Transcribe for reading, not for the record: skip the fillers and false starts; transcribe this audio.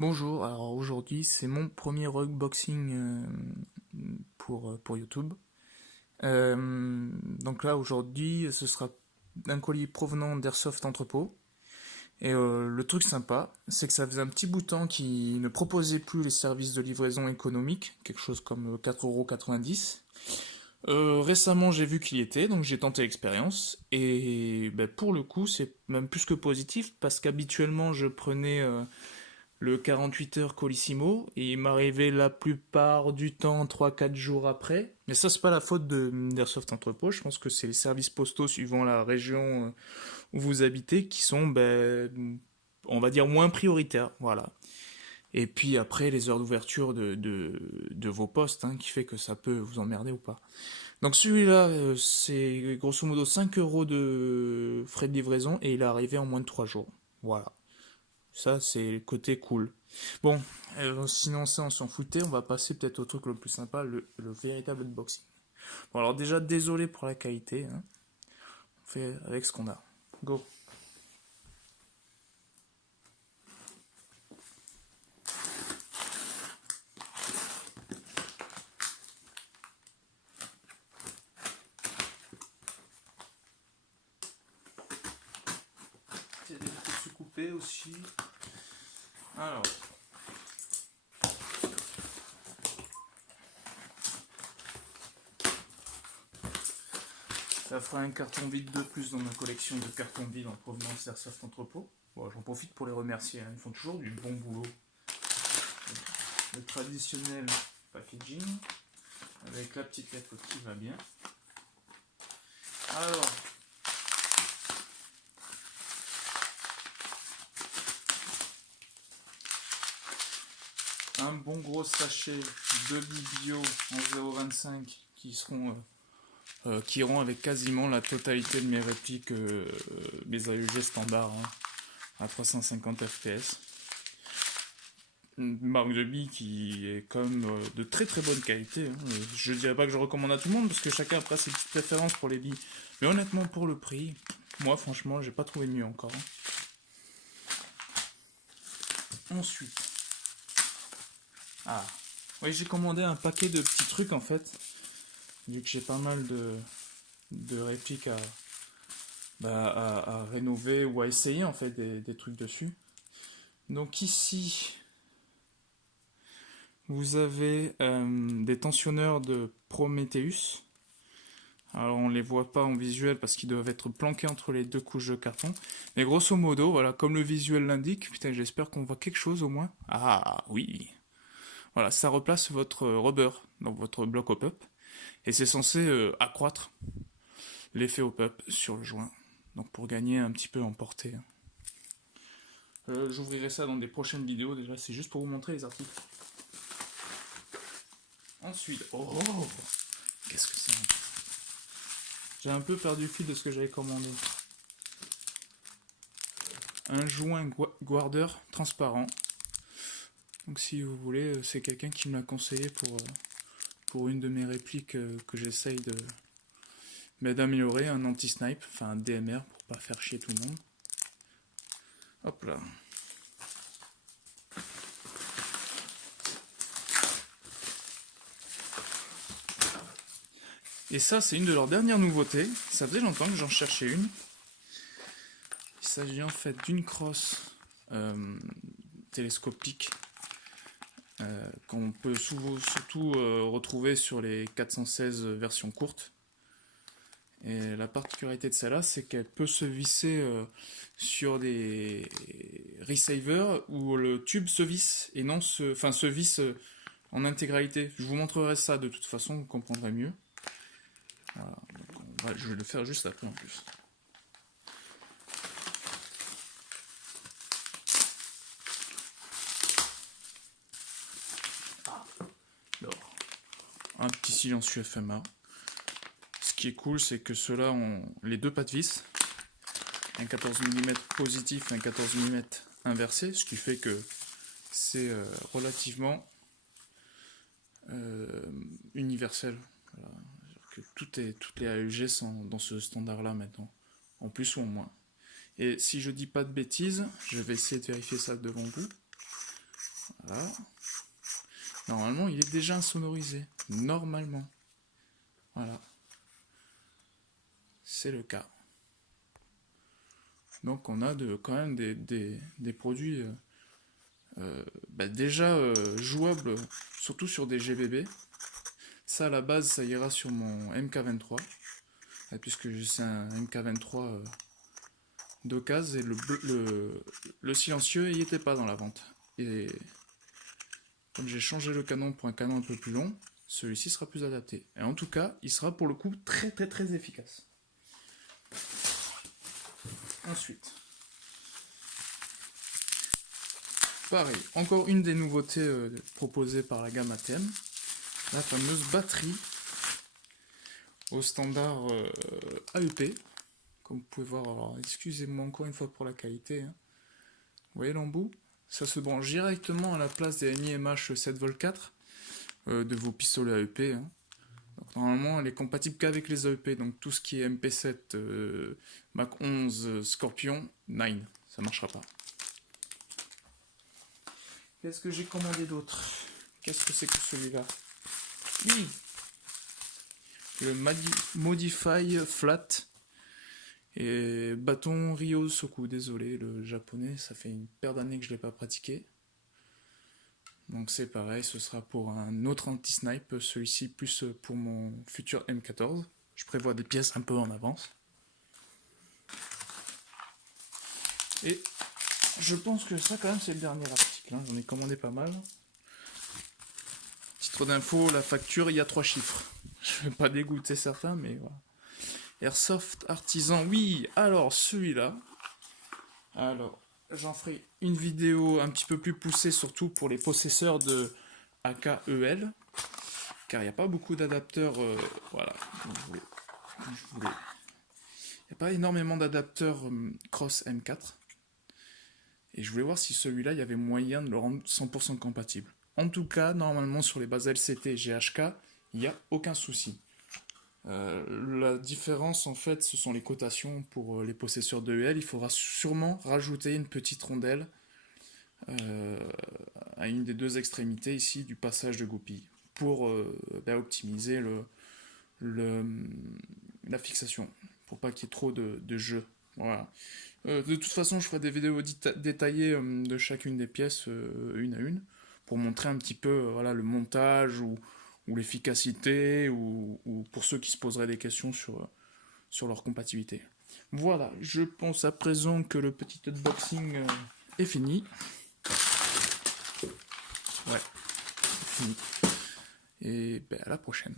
Bonjour, alors aujourd'hui c'est mon premier unboxing pour YouTube. Donc là aujourd'hui ce sera un colis provenant d'Airsoft Entrepôt. Et le truc sympa, c'est que ça faisait un petit bout de temps qu'ils ne proposaient plus les services de livraison économique, quelque chose comme 4,90 €. Récemment j'ai vu qu'il y était, donc j'ai tenté l'expérience. Et ben, pour le coup c'est même plus que positif, parce qu'habituellement je prenais le 48 heures Colissimo, et il m'arrivait la plupart du temps 3-4 jours après. Mais ça, c'est pas la faute d'Airsoft Entrepôt, je pense que c'est les services postaux suivant la région où vous habitez qui sont, ben, on va dire, moins prioritaires. Voilà. Et puis après, les heures d'ouverture de vos postes, hein, qui fait que ça peut vous emmerder ou pas. Donc celui-là, c'est grosso modo 5 € de frais de livraison et il est arrivé en moins de 3 jours. Voilà. Ça, c'est le côté cool. Bon, sinon ça, on s'en foutait. On va passer peut-être au truc le plus sympa, le véritable unboxing. Bon, alors déjà, désolé pour la qualité, hein. On fait avec ce qu'on a. Go. Il y a des trucs sous-coupés aussi. Alors. Ça fera un carton vide de plus dans ma collection de cartons vides en provenance d'Airsoft Entrepôt. Bon, j'en profite pour les remercier, hein. Ils font toujours du bon boulot. Le traditionnel packaging, avec la petite lettre qui va bien. Alors, un bon gros sachet de billes bio en 0,25 qui iront avec quasiment la totalité de mes répliques, mes AEG standards, hein, à 350 fps. Une marque de billes qui est quand même de très très bonne qualité, hein. Je dirais pas que je recommande à tout le monde parce que chacun a ses petites préférences pour les billes. Mais honnêtement, pour le prix, moi franchement, j'ai pas trouvé mieux encore, hein. Ensuite, oui, j'ai commandé un paquet de petits trucs en fait, vu que j'ai pas mal de répliques à rénover ou à essayer en fait des trucs dessus. Donc ici, vous avez des tensionneurs de Prometheus. Alors on les voit pas en visuel parce qu'ils doivent être planqués entre les deux couches de carton. Mais grosso modo, voilà, comme le visuel l'indique, putain, j'espère qu'on voit quelque chose au moins. Ah oui. Voilà, ça replace votre rubber dans votre bloc hop-up. Et c'est censé accroître l'effet hop-up sur le joint. Donc pour gagner un petit peu en portée. J'ouvrirai ça dans des prochaines vidéos, déjà c'est juste pour vous montrer les articles. Ensuite, oh, qu'est-ce que c'est? J'ai un peu perdu le fil de ce que j'avais commandé. Un joint guarder transparent. Donc si vous voulez, c'est quelqu'un qui me l'a conseillé pour une de mes répliques que j'essaye d'améliorer, un anti-snipe, enfin un DMR pour pas faire chier tout le monde. Hop là. Et ça, c'est une de leurs dernières nouveautés. Ça faisait longtemps que j'en cherchais une. Il s'agit en fait d'une crosse télescopique qu'on peut surtout retrouver sur les 416 versions courtes. Et la particularité de celle-là, c'est qu'elle peut se visser sur des receivers où le tube se visse et non se visse en intégralité. Je vous montrerai ça de toute façon, vous comprendrez mieux. Voilà, donc je vais le faire juste après en plus. Alors, un petit silencieux FMA. Ce qui est cool, c'est que ceux-là ont les deux pas de vis, un 14 mm positif et un 14 mm inversé, ce qui fait que c'est relativement universel. Voilà. Que toutes les AEG sont dans ce standard-là maintenant, en plus ou en moins. Et si je dis pas de bêtises, je vais essayer de vérifier ça devant vous. Voilà. Normalement, il est déjà insonorisé. Normalement. Voilà. C'est le cas. Donc on a quand même des produits déjà jouables, surtout sur des GBB. Ça, à la base, ça ira sur mon MK23. Puisque c'est un MK23 d'occasion et le silencieux, il n'y était pas dans la vente. Et comme j'ai changé le canon pour un canon un peu plus long, celui-ci sera plus adapté. Et en tout cas, il sera pour le coup très très très efficace. Ensuite, pareil, encore une des nouveautés proposées par la gamme ATM, la fameuse batterie au standard AEP. Comme vous pouvez voir, alors excusez-moi encore une fois pour la qualité. Hein. Vous voyez l'embout? Ça se branche directement à la place des MI/MH 7V4 de vos pistolets AEP. Hein. Donc, normalement, elle est compatible qu'avec les AEP. Donc tout ce qui est MP7, Mach 11, Scorpion, 9, ça marchera pas. Qu'est-ce que j'ai commandé d'autre? Qu'est-ce que c'est que celui-là? Oui, le Modify Flat et bâton Ryosoku. Désolé, le japonais, ça fait une paire d'années que je ne l'ai pas pratiqué. Donc c'est pareil, ce sera pour un autre anti-snipe, celui-ci plus pour mon futur M14. Je prévois des pièces un peu en avance. Et je pense que ça quand même c'est le dernier article, hein. J'en ai commandé pas mal. Titre d'info, la facture, il y a 3 chiffres. Je vais pas dégoûter certains, mais voilà. Airsoft Artisan, oui, alors celui-là. Alors, j'en ferai une vidéo un petit peu plus poussée, surtout pour les possesseurs de AKEL, car il n'y a pas beaucoup d'adapteurs, voilà, il n'y a pas énormément d'adapteurs Cross M4, et je voulais voir si celui-là, il y avait moyen de le rendre 100% compatible. En tout cas, normalement, sur les bases LCT et GHK, il n'y a aucun souci. La différence, en fait, ce sont les cotations pour les possesseurs de EL. Il faudra sûrement rajouter une petite rondelle à une des deux extrémités ici du passage de goupille pour optimiser la fixation, pour pas qu'il y ait trop de jeu. Voilà. De toute façon, je ferai des vidéos détaillées de chacune des pièces, une à une, pour montrer un petit peu voilà, le montage ou l'efficacité, ou pour ceux qui se poseraient des questions sur leur compatibilité. Voilà, je pense à présent que le petit unboxing est fini. Ouais, c'est fini. Et à la prochaine.